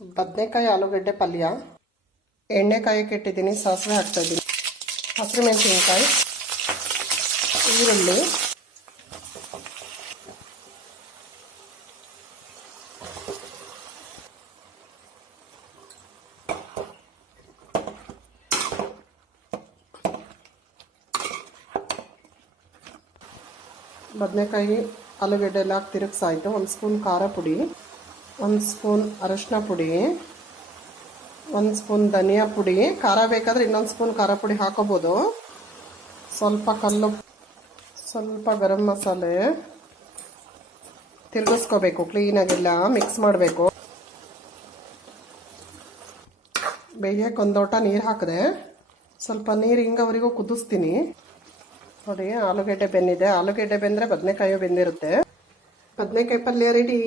ಬದನೆಕಾಯಿ ಆಲೂಗಡ್ಡೆ ಪಲ್ಯ. ಎಣ್ಣೆ ಕಾಯಕ್ಕೆ ಇಟ್ಟಿದ್ದೀನಿ, ಸಾಸಿವೆ ಹಾಕ್ತಾಯಿದ್ದೀನಿ, ಹಸಿರು ಮೆಣಸಿನ್ಕಾಯಿ, ಈರುಳ್ಳಿ, ಬದನೆಕಾಯಿ ಆಲೂಗಡ್ಡೆ ಎಲ್ಲ ಹಾಕಿ ತಿರುಗಿಸಾಯಿತು. 1 ಸ್ಪೂನ್ ಖಾರ ಪುಡಿ, 1 ಸ್ಪೂನ್ ಅರಶಿನ ಪುಡಿ, 1 ಸ್ಪೂನ್ ಧನಿಯಾ ಪುಡಿ. ಖಾರ ಬೇಕಾದರೆ ಇನ್ನೊಂದು ಸ್ಪೂನ್ ಖಾರ ಪುಡಿ ಹಾಕೋಬೋದು. ಸ್ವಲ್ಪ ಕಲ್ಲು, ಸ್ವಲ್ಪ ಗರಂ ಮಸಾಲೆ. ತಿರುಗಿಸ್ಕೋಬೇಕು, ಕ್ಲೀನಾಗೆಲ್ಲ ಮಿಕ್ಸ್ ಮಾಡಬೇಕು. ಬೇಯಕ್ಕೆ 1 ಲೋಟ ನೀರು ಹಾಕಿದೆ. ಸ್ವಲ್ಪ ನೀರು ಹಿಂಗವರೆಗೂ ಕುದಿಸ್ತೀನಿ. ನೋಡಿ, ಆಲೂಗಡ್ಡೆ ಬೆಂದಿದೆ. ಆಲೂಗಡ್ಡೆ ಬೆಂದರೆ ಬದನೆಕಾಯಿ ಬೆಂದಿರುತ್ತೆ. ಬದನೆಕಾಯಿ ಪಲ್ಯ ರೆಡಿ.